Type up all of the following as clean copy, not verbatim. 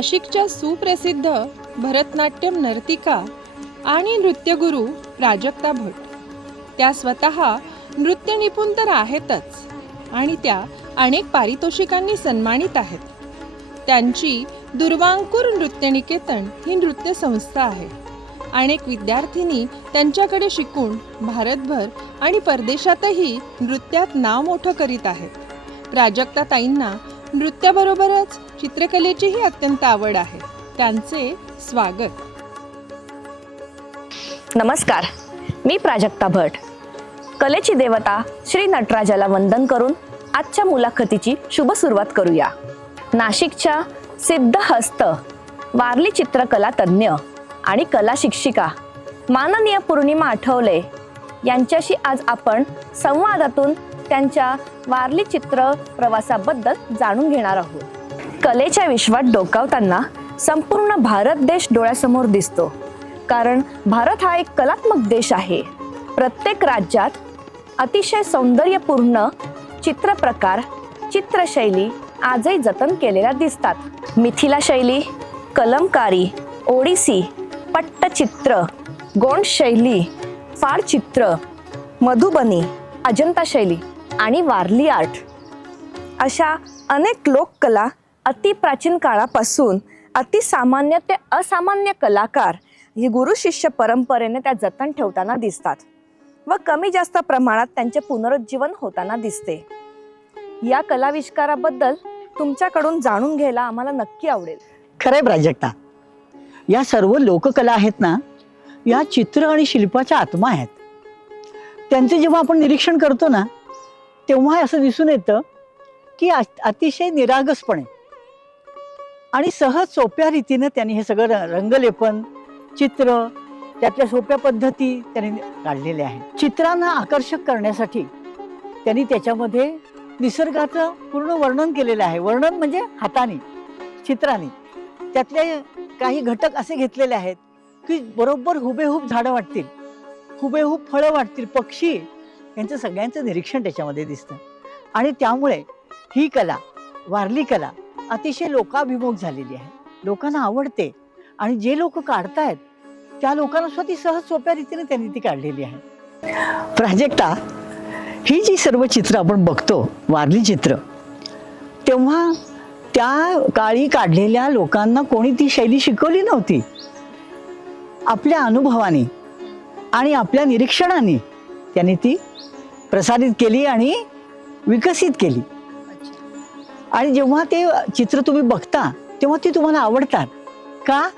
नाशिकच्या सुप्रसिद्ध भरतनाट्यम नर्तिका आणि नृत्यगुरू प्राजक्ता भट. त्या स्वतः नृत्य निपुण तर आहेतच आणि त्या अनेक पारितोषिकांनी सन्मानित आहेत. त्यांची दुर्वांकुर नृत्यनिकेतन ही नृत्य संस्था आहे. अनेक विद्यार्थिनी त्यांच्याकडे शिकून भारतभर आणि परदेशातही नृत्यात नाव मोठं करीत आहेत. प्राजक्ता ताईंना नृत्याबरोबरच चित्रकलेचीही अत्यंत आवड आहे. त्यांचे स्वागत. नमस्कार, मी प्राजक्ता भट. कलेची देवता श्री नटराजाला वंदन करून आजच्या मुलाखतीची शुभ सुरुवात करूया. नाशिकच्या सिद्धहस्त वारली चित्रकला तज्ज्ञ आणि कला शिक्षिका माननीय पूर्णिमा आठवले यांच्याशी आज आपण संवादातून त्यांच्या वारली चित्र प्रवासाबद्दल जाणून घेणार आहोत. कलेच्या विश्वात डोकावताना संपूर्ण भारत देश डोळ्यासमोर दिसतो, कारण भारत हा एक कलात्मक देश आहे. प्रत्येक राज्यात अतिशय सौंदर्यपूर्ण चित्रप्रकार, चित्रशैली आजही जतन केलेल्या दिसतात. मिथिला शैली, कलमकारी, ओडिसी, पट्टचित्र, गोंड शैली, फाड चित्र, मधुबनी, अजंता शैली आणि वारली आर्ट अशा अनेक लोककला अतिप्राचीन काळापासून अतिसामान्य ते असामान्य कलाकार ही गुरु शिष्य परंपरेने त्या जतन ठेवताना दिसतात व कमी जास्त प्रमाणात त्यांचे पुनरुज्जीवन होताना दिसते. या कलाविष्काराबद्दल तुमच्याकडून जाणून घ्यायला आम्हाला नक्की आवडेल. खरंय प्राजक्ता, या सर्व लोककला आहेत ना, या चित्र आणि शिल्पाच्या आत्मा आहेत. त्यांचे जेव्हा आपण निरीक्षण करतो ना, तेव्हा असं दिसून येतं की अतिशय निरागसपणे आणि सहज सोप्या रीतीने त्यांनी हे सगळं रंगलेपन, चित्र, त्यातल्या सोप्या पद्धती त्यांनी काढलेल्या आहेत. चित्रांना आकर्षक करण्यासाठी त्यांनी त्याच्यामध्ये निसर्गाचं पूर्ण वर्णन केलेलं आहे. वर्णन म्हणजे हाताने, चित्राने त्यातले काही घटक असे घेतलेले आहेत की बरोबर हुबेहूब झाडं वाटतील, हुबेहूब फळं वाटतील, पक्षी, यांचं सगळ्यांचं निरीक्षण त्याच्यामध्ये दिसतं. आणि त्यामुळे ही कला, वारली कला अतिशय लोकाभिमुख झालेली आहे. लोकांना आवडते आणि जे लोक काढतायत त्या लोकांना स्वतः सहज सोप्या रीतीने त्यांनी ती काढलेली आहे. प्राजक्ता, ही जी सर्व चित्र आपण बघतो, वारली चित्र, तेव्हा त्या काळी काढलेल्या लोकांना कोणी ती शैली शिकवली नव्हती. आपल्या अनुभवाने आणि आपल्या निरीक्षणाने त्यांनी ती प्रसारित केली आणि विकसित केली. आणि जेव्हा ते चित्र तुम्ही बघता तेव्हा ती तुम्हाला आवडतात का?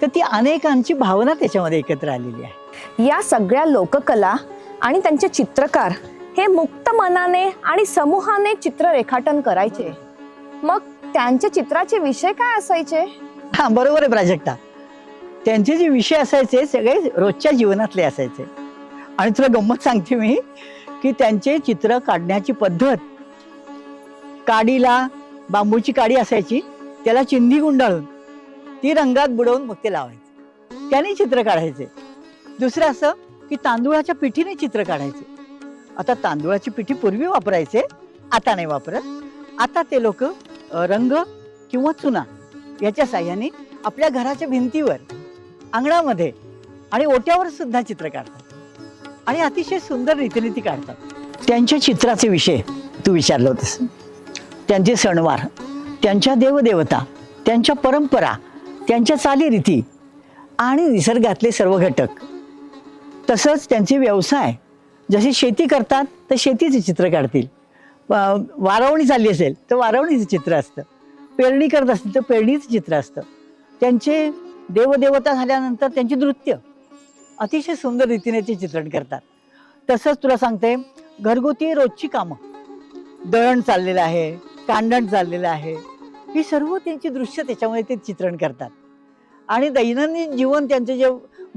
तर ती अनेकांची भावना त्याच्यामध्ये एकत्र आलेली आहे. या सगळ्या लोककला आणि त्यांचे चित्रकार हे मुक्त मनाने आणि समूहाने चित्र रेखाटन करायचे. मग त्यांच्या चित्राचे विषय काय असायचे? हा, बरोबर आहे प्राजक्ता. त्यांचे जे विषय असायचे सगळे रोजच्या जीवनातले असायचे. आणि तुला गंमत सांगते मी की त्यांचे चित्र काढण्याची पद्धत, काडीला बांबूची काडी असायची, त्याला चिंधी गुंडाळून ती रंगात बुडवून मग ते लावायचे, त्याने चित्र काढायचे. दुसरं असं की तांदूळाच्या पिठीने चित्र काढायचे. आता तांदूळाची पिठी पूर्वी वापरायचे, आता नाही वापरत. आता ते लोक रंग किंवा चुना याच्या साह्याने आपल्या घराच्या भिंतीवर, अंगणामध्ये आणि ओट्यावर सुद्धा चित्र काढतात आणि अतिशय सुंदर रीतीने ती काढतात. त्यांच्या चित्राचे विषय तू विचारलं होतंस. त्यांचे सणवार, त्यांच्या देवदेवता, त्यांच्या परंपरा, त्यांच्या चालीरीती आणि निसर्गातले सर्व घटक, तसंच त्यांचे व्यवसाय, जसे शेती करतात तर शेतीचे चित्र काढतील, वारवणी चालली असेल तर वारवणीचं चित्र असतं, पेरणी करत असतील तर पेरणीचं चित्र असतं. त्यांचे देवदेवता झाल्यानंतर त्यांचे नृत्य अतिशय सुंदर रीतीने ते चित्रण करतात. तसंच तुला सांगते, घरगुती रोजची कामं, दळण चाललेलं आहे, कांडण चाललेलं आहे, ही सर्व त्यांची दृश्य त्याच्यामध्ये ते चित्रण करतात. आणि दैनंदिन जीवन त्यांचे जे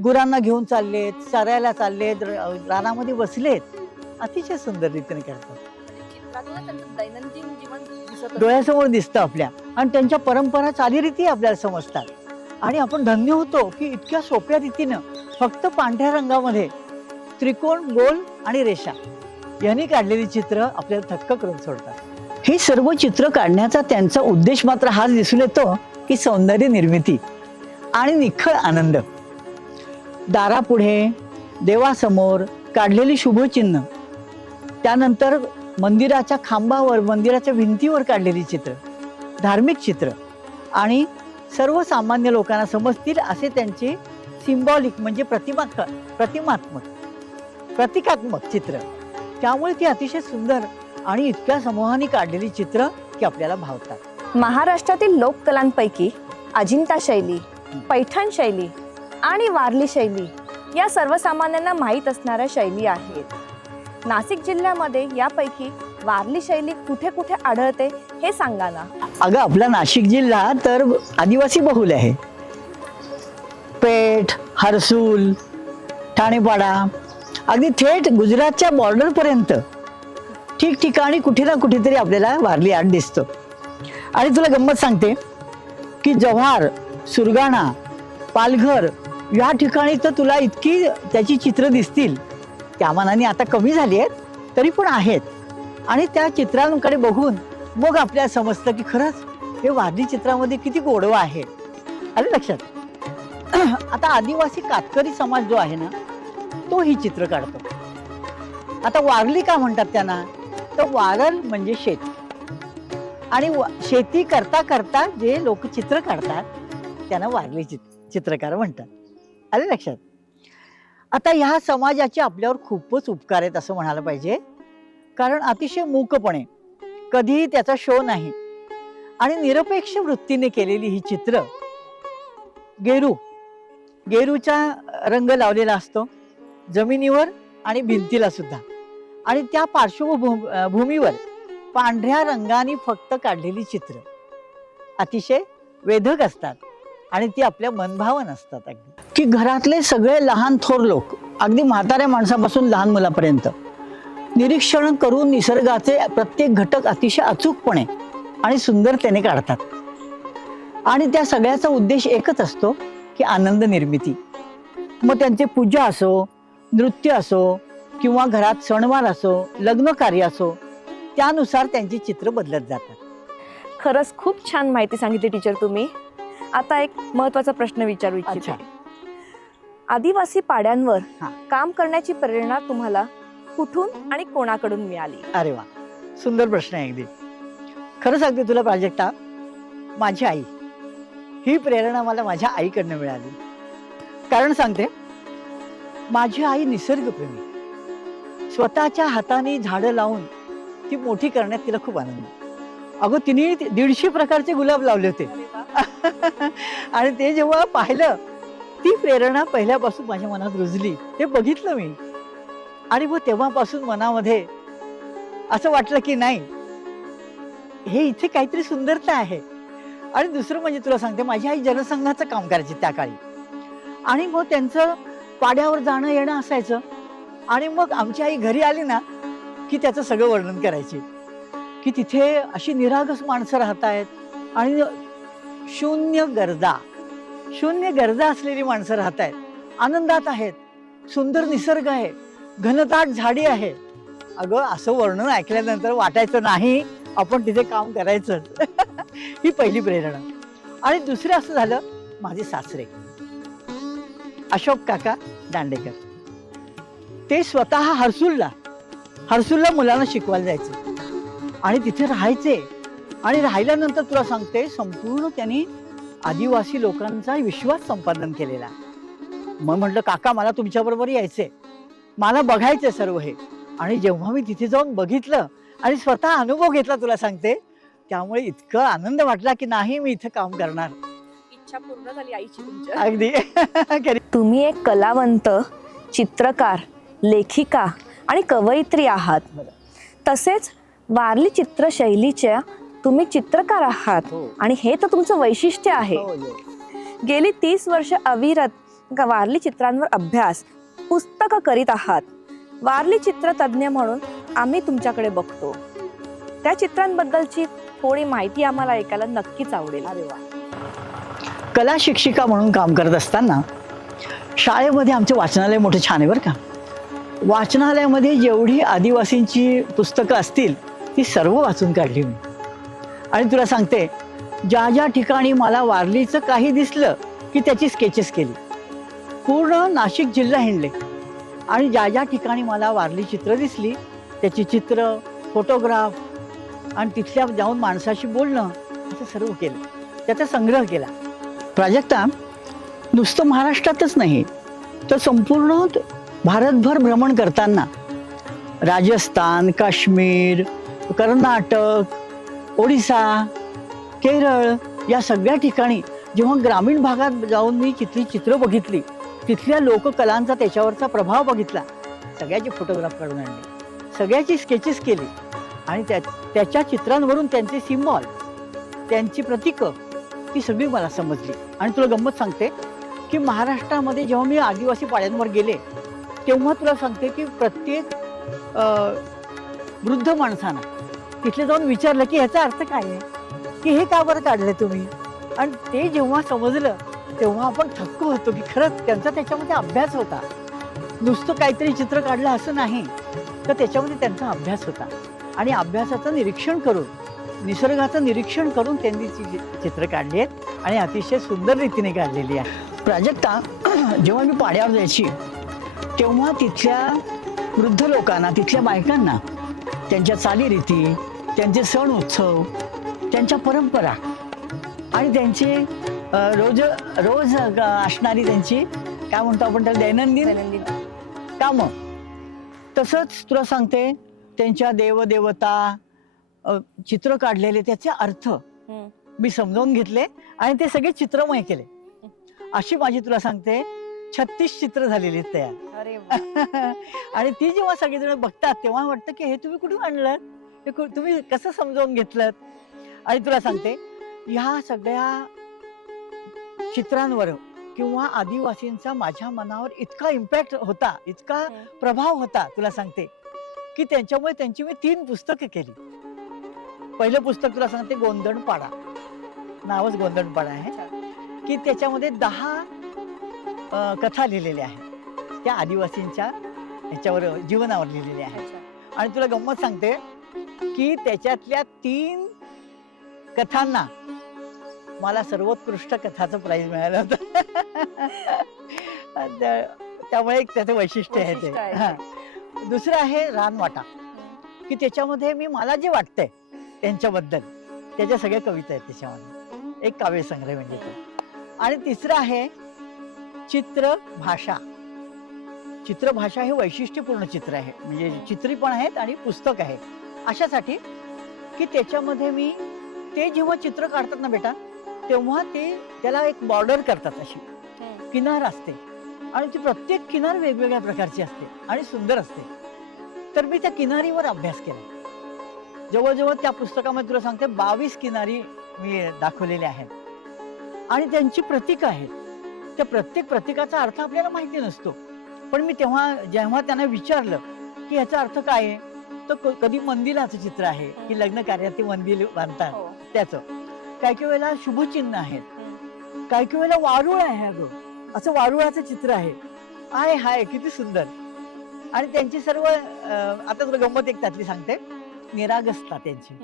गुरांना घेऊन चाललेत, चरायला चाललेत, रानामध्ये बसलेत, अतिशय सुंदर रीतीने करतात. दैनंदिन जीवन डोळ्यासमोर दिसतं आपल्या, आणि त्यांच्या परंपरा, चालीरीती आपल्याला समजतात. आणि आपण धन्य होतो की इतक्या सोप्या रीतीनं फक्त पांढऱ्या रंगामध्ये त्रिकोण, गोल आणि रेषा यांनी काढलेली चित्र आपल्याला थक्क करून सोडतात. ही सर्व चित्र काढण्याचा त्यांचा उद्देश मात्र हाच दिसून येतो की सौंदर्य निर्मिती आणि निखळ आनंद. दारापुढे देवासमोर काढलेली शुभचिन्ह, त्यानंतर मंदिराच्या खांबावर, मंदिराच्या भिंतीवर काढलेली चित्र, धार्मिक चित्र आणि सर्वसामान्य लोकांना समजतील असे त्यांचे सिम्बॉलिक म्हणजे प्रतिकात्मक चित्र. त्यामुळे ती अतिशय सुंदर आणि इतक्या समूहाने काढलेली चित्र की आपल्याला भावतात. महाराष्ट्रातील लोककलांपैकी अजिंठा शैली, पैठण शैली आणि वारली शैली या सर्वसामान्यांना माहीत असणाऱ्या शैली आहेत. नाशिक जिल्ह्यामध्ये यापैकी वारली शैली कुठे कुठे आढळते हे सांगा ना. अगं, आपला नाशिक जिल्हा तर आदिवासी बहुल आहे. पेठ, हर्सूल, ठाणेपाडा, अगदी थेट गुजरातच्या बॉर्डरपर्यंत ठिकठिकाणी कुठे ना कुठेतरी आपल्याला वारली आर्ट दिसतो. आणि तुला गंमत सांगते की जव्हार, सुरगाणा, पालघर या ठिकाणी तर तुला इतकी त्याची चित्र दिसतील. त्या मानाने आता कमी झाली आहेत, तरी पण आहेत. आणि त्या चित्रांकडे बघून मग आपल्याला समजतं की खरंच हे वारली चित्रामध्ये किती गोडवा आहे. आलं लक्षात? आता आदिवासी कातकरी समाज जो आहे ना, तो ही चित्र काढतो. आता वारली का म्हणतात त्यांना? तर वारल म्हणजे शेती, आणि शेती करता करता जे लोक चित्र काढतात त्यांना वारली चित्रकार म्हणतात. आलं लक्षात? आता ह्या समाजाचे आपल्यावर खूपच उपकार आहेत असं म्हणायला पाहिजे. कारण अतिशय मूकपणे, कधीही त्याचा शो नाही आणि निरपेक्ष वृत्तीने केलेली ही चित्र, गेरूचा रंग लावलेला असतो जमिनीवर आणि भिंतीला सुद्धा, आणि त्या पार्श्वभूमीवर पांढऱ्या रंगाने फक्त काढलेली चित्र अतिशय वेधक असतात आणि ती आपल्या मनभावन असतात. अगदी की घरातले सगळे लहान थोर लोक, अगदी म्हाताऱ्या माणसापासून लहान मुलापर्यंत निरीक्षण करून निसर्गाचे प्रत्येक घटक अतिशय अचूकपणे आणि सुंदरतेने काढतात. आणि त्या सगळ्याचा उद्देश एकच असतो की आनंद निर्मिती. मग त्यांचे पूजा असो, नृत्य असो किंवा घरात सणवार असो, लग्न कार्य असो, त्यानुसार त्यांची चित्र बदलत जातात. खरंच खूप छान माहिती सांगितली टीचर तुम्ही. आता एक महत्त्वाचा प्रश्न विचारू इच्छिते. आदिवासी पाड्यांवर काम करण्याची प्रेरणा तुम्हाला कुठून आणि कोणाकडून मिळाली? अरे वा, सुंदर प्रश्न आहे अगदी. खरं सांगते तुला प्राजक्ता, माझी आई, ही प्रेरणा मला माझ्या आईकडनं मिळाली. कारण सांगते, माझी आई निसर्गप्रेमी, स्वतःच्या हाताने झाडं लावून ती मोठी करण्यात तिला खूप आनंद. अगं, तिने 150 प्रकारचे गुलाब लावले होते आणि ते जेव्हा पाहिलं, ती प्रेरणा पहिल्यापासून माझ्या मनात रुजली. ते बघितलं मी आणि मग तेव्हापासून मनामध्ये असं वाटलं की नाही, हे इथे काहीतरी सुंदरता आहे. आणि दुसरं म्हणजे तुला सांगते, माझी आई जनसंघाचं काम करायची त्या काळी, आणि मग त्यांचं पाड्यावर जाणं येणं असायचं. आणि मग आमची आई घरी आली ना की त्याचं सगळं वर्णन करायची की तिथे अशी निरागस माणसं राहत आहेत आणि शून्य गरजा असलेली माणसं राहत आहेत, आनंदात आहेत, सुंदर निसर्ग आहे, घनदाट झाडी आहे. अगं, असं वर्णन ऐकल्यानंतर वाटायचं नाही आपण तिथे काम करायचं. ही पहिली प्रेरणा. आणि दुसरं असं झालं, माझे सासरे अशोक काका दांडेकर, ते स्वतः हर्सूलला मुलांना शिकवायला जायचे आणि तिथे राहायचे. आणि राहिल्यानंतर तुला सांगते, संपूर्ण त्यांनी आदिवासी लोकांचा विश्वास संपादन केलेला. मग म्हटलं, काका मला तुमच्याबरोबर यायचंय, मला बघायचंय सर्व हे. आणि जेव्हा मी तिथे जाऊन बघितलं आणि स्वतः अनुभव घेतला, तुला सांगते, त्यामुळे इतकं आनंद वाटला की नाही, मी इथं काम करणार. इच्छा पूर्ण झाली आईची तुमच्या. अगदी. तुम्ही एक कलावंत, चित्रकार, लेखिका आणि कवयित्री आहात. तसेच वारली चित्रशैलीच्या तुम्ही चित्रकार आहात. आणि हे तर तुमचं वैशिष्ट्य आहे. गेली 30 वर्ष अविरत वारली चित्रांवर अभ्यास, पुस्तकं करीत आहात. वारली चित्रतज्ञ म्हणून आम्ही तुमच्याकडे बघतो. त्या चित्रांबद्दलची थोडी माहिती आम्हाला ऐकायला नक्कीच आवडेल. कला शिक्षिका म्हणून काम करत असताना शाळेमध्ये आमचं वाचनालय मोठं छान आहे बरं का. वाचनालयामध्ये जेवढी आदिवासींची पुस्तकं असतील ती सर्व वाचून काढली मी. आणि तुला सांगते, ज्या ज्या ठिकाणी मला वारलीचं काही दिसलं की त्याची स्केचेस केली. पूर्ण नाशिक जिल्हा हिंडले आणि ज्या ज्या ठिकाणी मला वारली चित्र दिसली त्याची चित्र, फोटोग्राफ आणि तिथल्या जाऊन माणसाशी बोलणं असं सर्व केलं. त्याचा संग्रह केला. प्राजक्ता नुसतं महाराष्ट्रातच नाही तर संपूर्ण भारतभर भ्रमण करताना राजस्थान, काश्मीर, कर्नाटक, ओडिसा, केरळ या सगळ्या ठिकाणी जेव्हा ग्रामीण भागात जाऊन मी तिथली चित्र बघितली, तिथल्या लोककलांचा त्याच्यावरचा प्रभाव बघितला, सगळ्याचे फोटोग्राफ काढून आणले, सगळ्याची स्केचेस केली आणि त्याच्या चित्रांवरून त्यांचे सिम्बॉल, त्यांची प्रतीकं ती सगळी मला समजली. आणि तुला गंमत सांगते की महाराष्ट्रामध्ये जेव्हा मी आदिवासी पाड्यांवर गेले तेव्हा तुला सांगते की प्रत्येक वृद्ध माणसानं तिथले जाऊन विचारलं की ह्याचा अर्थ काय आहे, की हे का बरं काढलं तुम्ही. आणि ते जेव्हा समजलं तेव्हा आपण थक्क होतो की खरंच त्यांचा त्याच्यामध्ये अभ्यास होता. नुसतं काहीतरी चित्र काढलं असं नाही तर त्याच्यामध्ये त्यांचा अभ्यास होता. आणि अभ्यासाचं निरीक्षण करून, निसर्गाचं निरीक्षण करून त्यांनी ती चित्र काढली आहेत आणि अतिशय सुंदर रीतीने काढलेली आहे. प्राजक्ता जेव्हा मी पाड्यावर जायची तेव्हा तिथल्या वृद्ध लोकांना, तिथल्या बायकांना त्यांच्या चालीरीती, त्यांचे सण उत्सव, त्यांच्या परंपरा आणि त्यांची रोज असणारी त्यांची काय म्हणतो आपण त्याला दैनंदिन कामं, तसंच तुला सांगते त्यांच्या देवदेवता चित्र काढलेले त्याचे अर्थ मी समजावून घेतले आणि ते सगळे चित्रमय केले. अशी माझी तुला सांगते 36 चित्र झालेली आहेत तयार. आणि ती जेव्हा सगळेजण बघतात तेव्हा वाटतं की हे तुम्ही कुठून आणलं, हे तुम्ही कसं समजावून घेतलं. आणि तुला सांगते ह्या सगळ्या चित्रांवर किंवा आदिवासींचा माझ्या मनावर इतका इम्पॅक्ट होता, इतका प्रभाव होता तुला सांगते की त्यांच्यामुळे त्यांची मी 3 पुस्तकं केली. पहिलं पुस्तक तुला सांगते गोंधळपाडा, नावच गोंधळपाडा आहे, की त्याच्यामध्ये 10 कथा लिहिलेल्या आहेत त्या आदिवासींच्या ह्याच्यावर, जीवनावर लिहिलेल्या आहेत. आणि तुला गंमत सांगते की त्याच्यातल्या 3 कथांना मला सर्वोत्कृष्ट कथाचं प्राइज मिळालं होतं. त्यामुळे एक त्याचं वैशिष्ट्य आहे ते. दुसरं आहे रानवाटा, की त्याच्यामध्ये मी मला जे वाटतंय त्यांच्याबद्दल त्याच्या सगळ्या कविता आहेत त्याच्यामध्ये, एक काव्यसंग्रह म्हणजे तो. आणि तिसरं आहे चित्रभाषा. चित्रभाषा हे वैशिष्ट्यपूर्ण चित्र आहे, म्हणजे चित्री पण आहेत आणि पुस्तक आहे अशासाठी की त्याच्यामध्ये मी ते जेव्हा चित्र काढतात ना बेटा तेव्हा ते त्याला एक बॉर्डर करतात, अशी किनार असते आणि ती प्रत्येक किनार वेगवेगळ्या प्रकारची असते आणि सुंदर असते. तर मी त्या किनारीवर अभ्यास केला. जवळजवळ त्या पुस्तकामध्ये तुला सांगते 22 किनारी मी दाखवलेल्या आहेत आणि त्यांची प्रतीक आहेत. त्या प्रत्येक प्रतीकाचा अर्थ आपल्याला माहिती नसतो, पण मी जेव्हा त्यांना विचारलं की ह्याचा अर्थ काय आहे, तर कधी मंदिराचं चित्र आहे की लग्न कार्यात ते मंदिर बांधतात त्याचं, काही वेळेला शुभचिन्ह आहेत, काही वेळेला वारुळ आहे, अगं असं वारुळाचं चित्र आहे. आय हाय किती सुंदर. आणि त्यांची सर्व आता तुला गंमत एक त्यातली सांगते, निरागसता त्यांची,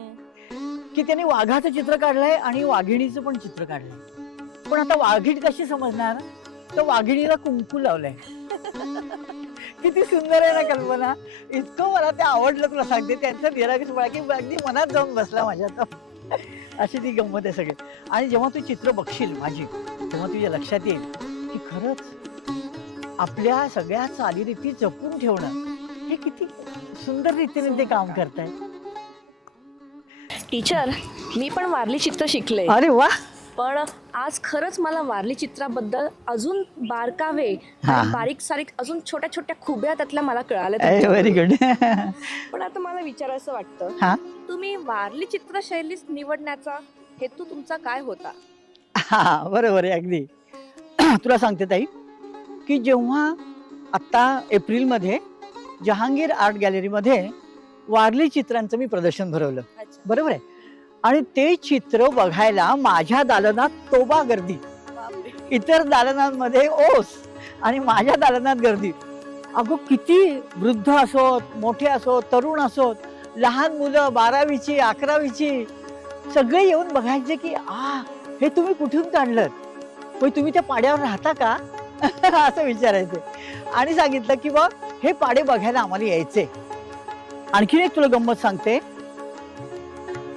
की त्यांनी वाघाचं चित्र काढलंय आणि वाघिणीचं पण चित्र काढलंय. पण आता वाघीण कशी समजणार, तर वाघिणीला कुंकू लावलंय. किती सुंदर आहे ना कल्पना. इतकं मला ते आवडलं तुला सांगते, त्यांचं निरागसपणा की अगदी मनात जाऊन बसला माझ्या. अशी ती गंमत आहे सगळी. आणि जेव्हा तू चित्र बघशील माझी तेव्हा तुझ्या लक्षात येईल की खरंच आपल्या सगळ्या चालीरीती जपून ठेवणं हे किती सुंदर रीतीने ते काम करताय. टीचर, मी पण वारली चित्र शिकले. अरे वा. पण आज खरंच मला वारली चित्राबद्दल अजून बारकावे आणि बारीक सारीक अजून छोट्या छोट्या खुब्या त्यातल्या मला कळाल्या. Very good. पण आता मला विचारायचं वाटतं, तुम्ही वारली चित्रशैली निवडण्याचा हेतू तुमचा काय होता? हा बरोबर आहे अगदी. तुला सांगते ताई की जेव्हा आता एप्रिलमध्ये जहांगीर आर्ट गॅलरीमध्ये वारली चित्रांचं मी प्रदर्शन भरवलं, बरोबर आहे. आणि ते चित्र बघायला माझ्या दालनात तोबा गर्दी, इतर दालनांमध्ये ओस आणि माझ्या दालनात गर्दी. अगो किती वृद्ध असोत, मोठे असोत, तरुण असोत, लहान मुलं 12वीची 11वीची सगळे येऊन बघायचे की हे तुम्ही कुठून काढलं, होय तुम्ही त्या पाड्यावर राहता का असं विचारायचे. आणि सांगितलं की बा हे पाडे बघायला आम्हाला यायचे. आणखीन एक तुला गंमत सांगते,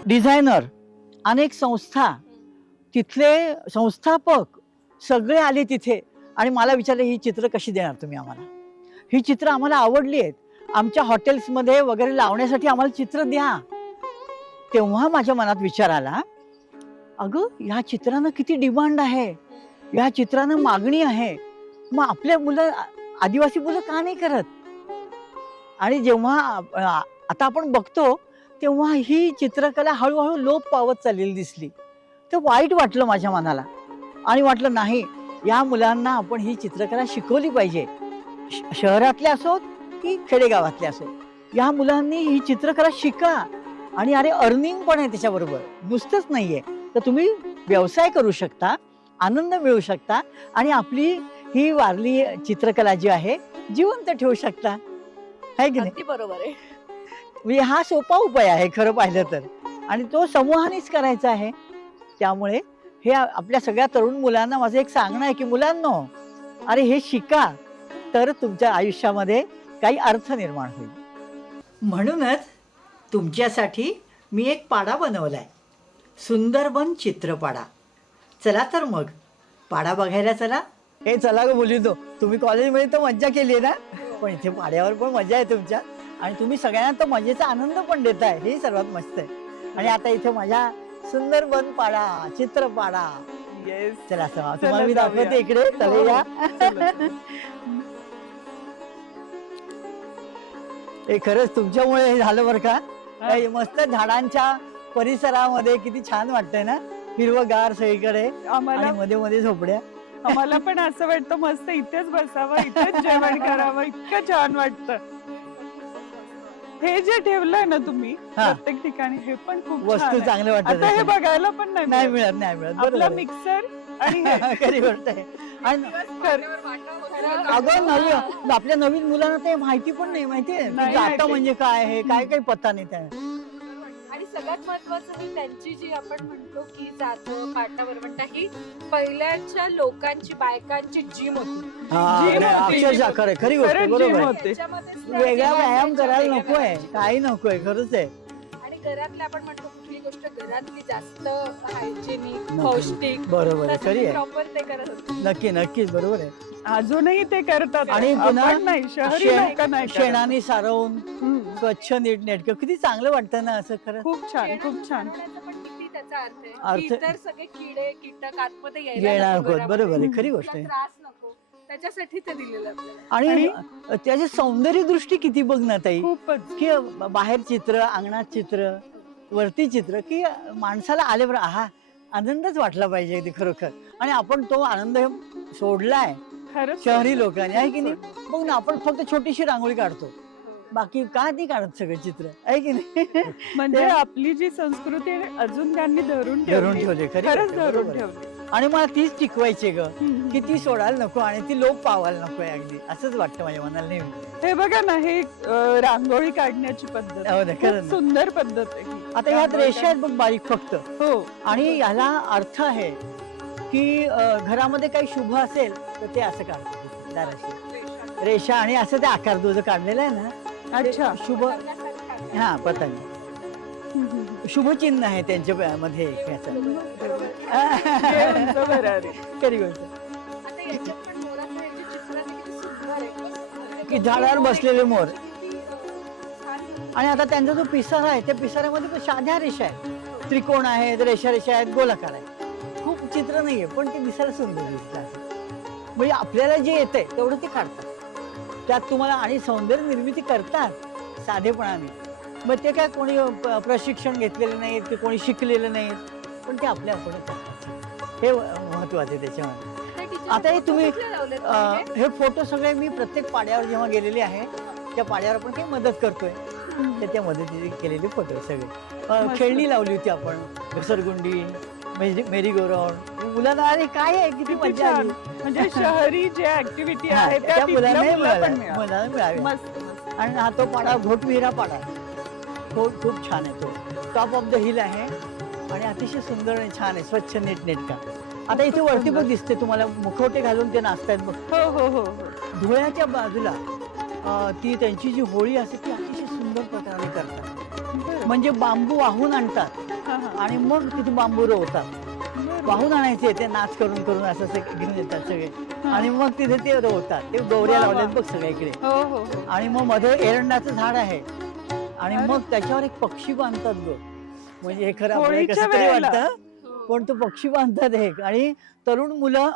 डिझायनर, अनेक संस्था, तिथले संस्थापक सगळे आले तिथे आणि मला विचारले ही चित्र कशी देणार तुम्ही आम्हाला, ही चित्र आम्हाला आवडली आहेत, आमच्या हॉटेल्समध्ये वगैरे लावण्यासाठी आम्हाला चित्र द्या. तेव्हा माझ्या मनात विचार आला, अगं ह्या चित्रानं किती डिमांड आहे, या चित्रानं मागणी आहे, मग आपल्या मुलं आदिवासी मुलं का नाही करत. आणि जेव्हा आता आपण बघतो तेव्हा ही चित्रकला हळूहळू लोप पावत चाललेली दिसली. तर वाईट वाटलं माझ्या मनाला आणि वाटलं नाही, या मुलांना आपण ही चित्रकला शिकवली पाहिजे, शहरातले असोत की खेडेगावातले असोत, या मुलांनी ही चित्रकला शिका. आणि अरे अर्निंग पण आहे त्याच्याबरोबर, नुसतंच नाहीये, तर तुम्ही व्यवसाय करू शकता, आनंद मिळू शकता आणि आपली ही वारली चित्रकला जी आहे जिवंत ठेवू शकता, आहे की नाही. बरोबर आहे. म्हणजे हा सोपा उपाय आहे खरं पाहिलं तर, आणि तो समूहानेच करायचा आहे. त्यामुळे हे आपल्या सगळ्या तरुण मुलांना माझं एक सांगणं आहे की मुलांनो, अरे हे शिका, तर तुमच्या आयुष्यामध्ये काही अर्थ निर्माण होईल. म्हणूनच तुमच्यासाठी मी एक पाडा बनवलाय, सुंदरबन चित्रपाडा. चला तर मग पाडा बघायला चला. हे चला ग मुलींनो, तुम्ही कॉलेजमध्ये तर मज्जा केली आहे ना, पण इथे पाड्यावर पण मजा आहे तुमच्या, आणि तुम्ही सगळ्यांना तर मजेचा आनंद पण देताय, हे सर्वात मस्त आहे. आणि आता इथे माझ्या सुंदरबन पाडा, चित्रपाडा. चला तुम्हाला मी दाखवते इकडे, चले या. हे खरंच तुमच्यामुळे हे झालं बरं का. मस्त झाडांच्या परिसरामध्ये किती छान वाटतंय ना, हिरवगार सगळीकडे, आम्हाला मध्ये मध्ये झोपड्या. आम्हाला पण असं वाटतं मस्त इथेच बसावं, इथेच जेवण करावं, इतकं छान वाटतं. हे जे ठेवलंय ना तुम्ही प्रत्येक ठिकाणी, हे पण खूप वस्तू चांगले वाटतात. आता हे बघायला पण नाही मिळत, नाही मिळत. आपला मिक्सर आणि खरी गोष्ट आहे. आणि अगं नवीन, आपल्या नवीन मुलांना ते माहिती पण नाही, माहितीये जाता म्हणजे काय, हे काय काही पत्ता नाही त्यांना. आणि सगळ्यात महत्वाचं ही त्यांची जी आपण म्हणतो की जातं पाटा वरवंटा, ही पहिल्याच्या लोकांची, बायकांची जिम होती. अक्षरशः खरं, खरी गोष्ट, बरोबर आहे. त्याच्यामध्येच वेगळा व्यायाम करायला नकोय, काही नकोय, खरंच आहे. आणि घरातले आपण म्हणतो कुठली गोष्ट घरातली जास्त हायजेनिक, पौष्टिक, बरोबर आहे, खरी आहे. प्रॉपर ते करत होते. नक्की, नक्कीच बरोबर आहे. अजूनही ते करतात. आणि पुन्हा आपण नाही, शहरी लोक नाही करत. शेणाने सारवून स्वच्छ नीटनेटकं, किती चांगलं वाटतं ना असं. खरं खूप छान, खूप छान. बनवण्याचा पण किती त्याचा अर्थ आहे अर्थ- की इतर सगळे किडे कीटक आतमध्ये यायला येणार नको होत, घरामध्ये. बरोबर आहे, खरी गोष्ट तुला आहे. त्रास नको, त्याच्यासाठी ते दिलेलं आपल्याला. आणि त्याची सौंदर्य दृष्टी किती बघ ना ताई, खूपच. की बाहेर चित्र, अंगणात चित्र, वरती चित्र, की माणसाला आल्यावर आनंदच वाटला पाहिजे अगदी खरोखर. आणि आपण तो आनंद सोडलाय खरंच शहरी लोकांनी, आहे की नाही. बघ ना, आपण फक्त छोटीशी रांगोळी काढतो, बाकी का नाही काढत सगळे चित्र, आहे की नाही. म्हणजे आपली जी संस्कृती आहे, अजून त्यांनी धरून ठेवली. ठेवले, खरी खरंच गोष्ट आहे, धरून बरोबर आहे. ठेवली. आणि मला तीच टिकवायची ग, की ती सोडायला नको आणि ती लोप पावायला नको आहे, अगदी असंच वाटतं माझ्या मनाला नेहमी. हे बघा ना, हे रांगोळी काढण्याची पद्धत हो ना, खरं खूप ना. सुंदर पद्धत आहे ही. आता ह्यात रेषा आहेत बघ बारीक फक्त, हो. आणि ह्याला अर्थ आहे की घरामध्ये काही शुभ असेल तर ते असं काढतात रेषा, आणि असं ते आकार तुझं काढलेलं आहे ना. अच्छा. शुभ, हा पतंग, शुभचिन्ह आहे त्यांच्या मध्ये ह्याचं. हे उंच भरारी. खरी गोष्ट. आता याच्यात पण मोराचं हे जे चित्र आहे किती सुंदर आहे, कसं की झाडावर बसलेले मोर. किती, छान. आणि आता त्यांचा जो पिसारा आहे, त्या पिसाऱ्यामध्ये पण साध्या रेषा आहेत, त्रिकोण आहेत, रेषा आहेत, गोलाकार आहे, खूप चित्र नाहीये, पण ते दिसायला सुंदर दिसतात. म्हणजे आपल्याला जे येतंय तेवढं ते काढतात त्यात तुम्हाला, आणि सौंदर्य निर्मिती करतात साधेपणाने. मग ते काय कोणी प्रशिक्षण घेतलेलं नाहीत की कोणी शिकलेलं नाहीत, पण ते आपल्या आपण करतात, हे महत्वाचं आहे त्याच्यामध्ये. आता हे तुम्ही हे फोटो सगळे मी प्रत्येक पाड्यावर जेव्हा गेलेले आहे त्या पाड्यावर आपण काही मदत करतोय, तर त्या मदतीने केलेले फोटो सगळे. खेळणी लावली होती आपण, घसरगुंडी, मेरी गो राऊंड. मुलांना अरे काय आहे, किती मजा आली. म्हणजे शहरी जे ऍक्टिव्हिटी आहे त्या मुलांना मिळाल्या. मिळावी. मस्त मस्त. आणि हा तो पाडा घोटविहिरा पाडा आहे, खूप छान आहे तो. टॉप ऑफ द हिल आहे, आणि अतिशय सुंदर आणि छान आहे, स्वच्छ नीटनेटका. आता इथे वरती पण दिसते तुम्हाला मुखवटे घालून ते नाचतायत बघ. हो हो हो हो. धुळ्याच्या बाजूला ती त्यांची जी होळी असते ती अतिशय सुंदर प्रकारे करतात. म्हणजे बांबू वाहून आणतात हा, हा. आणि मग तिथे बांबू रोवतात. बरं. वाहून आणायचे ते नाच करून करून असं घेऊन येतात सगळे हा. आणि मग तिथे ते रोवतात. ते गौऱ्या वा, लावल्यात वा. बघ सगळीकडे. हो हो हो. आणि मग मध्ये एरंडाचं झाड आहे आणि अरे. मग त्याच्यावर एक पक्षी बांधतात ग. म्हणजे हे खरं आपल्याला होळीच्या कसं तरी वेळेला. वाटतं पण तो पक्षी बांधतात एक. आणि तरुण मुलं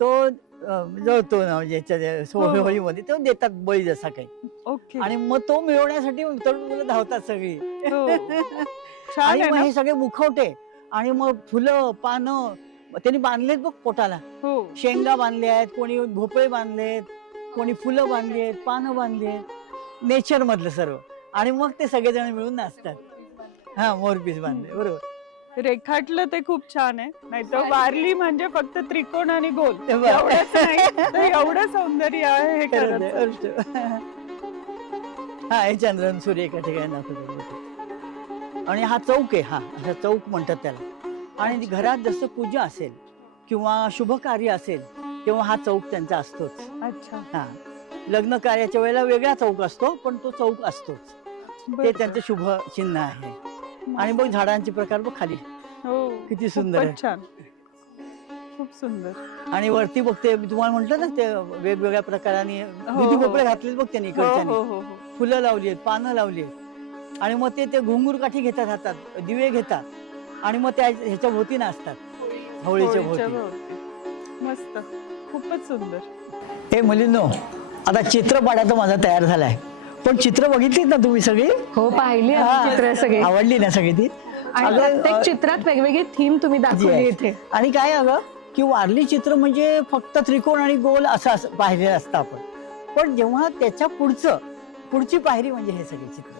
तो जळतो ना म्हणजे हो. होळीमध्ये तो देतात बळी जसा काही. ओके. आणि मग तो मिळवण्यासाठी तरुण मुलं धावतात सगळी. हो. छान आणि आहे मग ना. हे सगळे मुखवटे आणि मग फुलं पानं त्यांनी बांधलेत बघ पोटाला. हो. शेंगा बांधले आहेत, कोणी भोपळे बांधलेत, कोणी फुलं बांधली आहेत, पानं बांधली आहेत, नेचर मधलं सर्व. आणि मग ते सगळेजण मिळून नाचतात. हा मोरपीस बांधले बरोबर. रेखाटलं ते खूप छान आहे. नाहीतर वारली म्हणजे फक्त त्रिकोण आणि गोल ते बरं. एवढंच नाही तर एवढं सौंदर्य आहे हे खरंच आहे, खरंच. हा हे चंद्रन सूर्य एका ठिकाणी दाखवतो. आणि हा चौक आहे, हा असा चौक म्हणतात त्याला. आणि घरात जसं पूजा असेल किंवा शुभ कार्य असेल तेव्हा हा चौक त्यांचा असतोच. अच्छा. हा लग्न कार्याच्या वेळेला वेगळा चौक असतो पण तो चौक असतोच. ते बरं. त्यांचं शुभ चिन्ह आहे. आणि मग झाडांचे प्रकार बघ खाली हो. किती सुंदर आहे. खूपच छान. खूप सुंदर. आणि वरती बघते मी तुम्हाला म्हंटल ना ते वेगवेगळ्या प्रकाराने हो, दुधी हो. भोपळे घातलेत बघ त्यांनी हो इकडच्यानी. हो हो हो. फुलं लावली आहेत, पानं लावली आहेत. आणि मग ते घुंगूर काठी घेतात हातात, दिवे घेतात आणि मग त्या ह्याच्या भोवती नाचतात होळीच्या होळीच्या भोवती. भोवती. मस्त. खूपच सुंदर. हे मुलींनो आता चित्रपटाचा माझा तयार झालाय. पण चित्र बघितलीत ना तुम्ही सगळी? हो पाहिली हा. आम्ही चित्र सगळे. आवडली ना सगळी ती? आणि अगं, प्रत्येक चित्रात वेगवेगळी थीम तुम्ही दाखवली Yes. इथे. आणि काय अगं की वारली चित्र म्हणजे फक्त त्रिकोण आणि गोल असं पाहिलेलं असतं आपण. पण जेव्हा त्याच्या पुढची पायरी म्हणजे हे सगळे चित्र.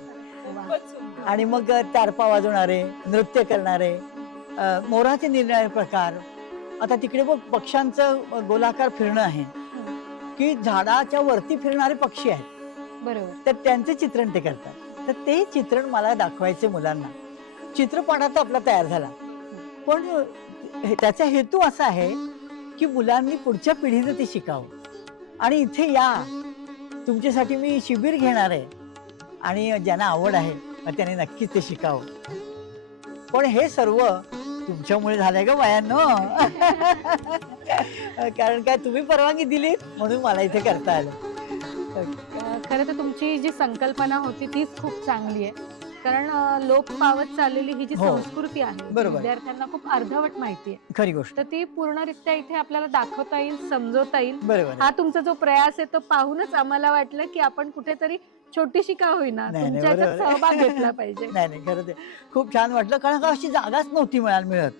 खूपच सुंदर. आणि मग तारपा वाजवणारे, नृत्य करणारे, मोराचे निरनिराळे प्रकार. आता तिकडे बघ पक्ष्यांचं गोलाकार फिरणं आहे की झाडाच्या वरती फिरणारे पक्षी आहेत. बरोबर. तर त्यांचे चित्रण ते करतात. तर ते चित्रण मला दाखवायचे मुलांना. चित्रपटात आपला तयार झाला पण त्याचा हेतू असा आहे की मुलांनी पुढच्या पिढीनं ते शिकावं. आणि इथे या तुमच्यासाठी मी शिबिर घेणार आहे आणि ज्यांना आवड आहे त्यांनी नक्कीच ते शिकावं. पण हे सर्व तुमच्यामुळे झालंय का बायांनो? कारण काय तुम्ही परवानगी दिली म्हणून मला इथे करता आलं. खरं तर तुमची जी संकल्पना होती तीच खूप चांगली आहे. कारण लोप पावत चाललेली ही जी हो. संस्कृती आहे बरोबर. विद्यार्थ्यांना खूप अर्धवट माहिती आहे. खरी गोष्ट. तर ती पूर्णरित्या इथे आपल्याला दाखवता येईल, समजवता येईल. बरोबर. हा तुमचा जो प्रयास आहे तो पाहूनच आम्हाला वाटलं की आपण कुठेतरी छोटीशी का होईना नाही, तुमच्या ह्याच्यात बरोबर. सहभाग घेतला पाहिजे. नाही खरं ते खूप छान वाटलं. कारण का अशी जागाच नव्हती मिळत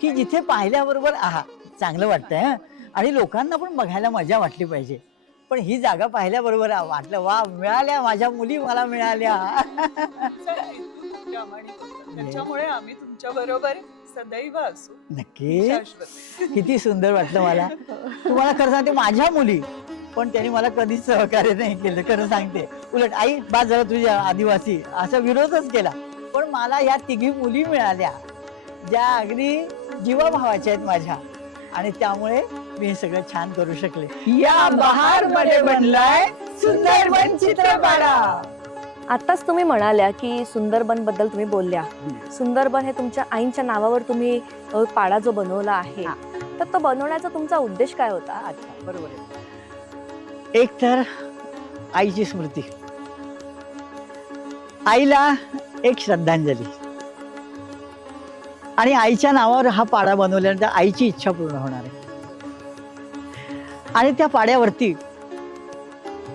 की जिथे पाहिल्याबरोबर आहा चांगलं वाटतंय हं. आणि लोकांना पण बघायला मजा वाटली पाहिजे. पण ही जागा पाहिल्याबरोबर वाटलं वा मिळाल्या माझ्या मुली मला मिळाल्या. त्याच्यामुळे आम्ही तुमच्या बरोबर सदैव असू. नक्की. शाश्वत. किती सुंदर वाटलं मला. तुम्हाला खरं सांगते माझ्या मुली पण त्यांनी मला कधीच सहकार्य नाही केलं. खरं सांगते उलट आई बा जरा तुझ्या आदिवासी असा विरोधच केला. पण मला या तिघी मुली मिळाल्या ज्या अगदी जीवाभावाच्या आहेत माझ्या. आणि त्यामुळे मी हे सगळं छान करू शकले. या बहार मध्ये बनलाय सुंदरबन चित्रपाडा. आताच तुम्ही म्हणाल्या की सुंदरबन बद्दल तुम्ही बोलल्या. सुंदरबन हे तुमच्या आईंच्या नावावर तुम्ही पाडा जो बनवला आहे तर तो बनवण्याचा तुमचा उद्देश काय होता? अच्छा बरोबर आहे. एक तर आईची स्मृती, आईला एक श्रद्धांजली. आणि आईच्या नावावर हा पाडा बनवल्यानंतर आईची इच्छा पूर्ण होणार आहे. आणि त्या पाड्यावरती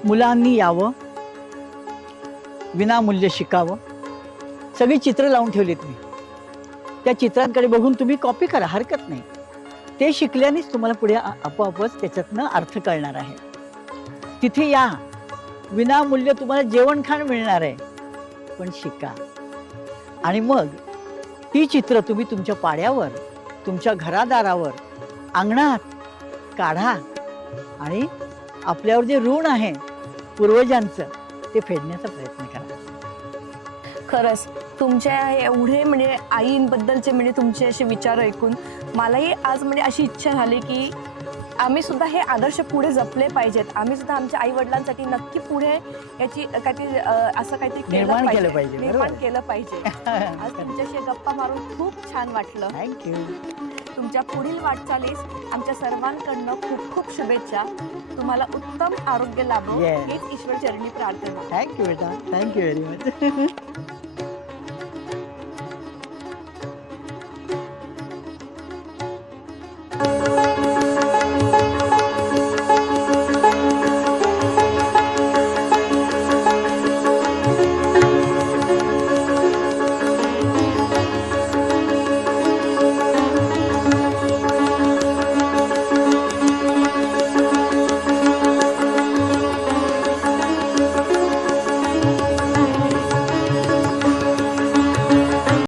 मुलांनी यावं, विनामूल्य शिकावं. सगळी चित्र लावून ठेवलीत मी. त्या चित्रांकडे बघून तुम्ही कॉपी करा, हरकत नाही. ते शिकल्यानेच तुम्हाला पुढे आपोआपच त्याच्यातनं अर्थ कळणार आहे. तिथे या, विनामूल्य तुम्हाला जेवण खाण मिळणार आहे. पण शिका. आणि मग ती चित्र तुम्ही तुमच्या पाड्यावर, तुमच्या घरादारावर, अंगणात काढा. आणि आपल्यावर जे ऋण आहे पूर्वजांचं ते फेडण्याचा प्रयत्न करा. खरंच तुमच्या एवढे म्हणजे आईबद्दलचे म्हणजे तुमचे असे विचार ऐकून मलाही आज म्हणजे अशी इच्छा झाली की आम्ही सुद्धा हे आदर्श पुढे जपले पाहिजेत. आम्ही सुद्धा आमच्या आई वडिलांसाठी नक्की पुढे याची काहीतरी असं काहीतरी निर्माण केलं पाहिजे, निर्माण बरोबर. केलं पाहिजे. आज तुमच्याशी गप्पा मारून खूप छान वाटलं. थँक्यू. तुमच्या पुढील वाटचालीस आमच्या सर्वांकडनं खूप खूप शुभेच्छा. तुम्हाला उत्तम आरोग्य लाभो Yes. हीच ईश्वर चरणी प्रार्थना. थँक्यू बेटा, थँक्यू व्हेरी मच.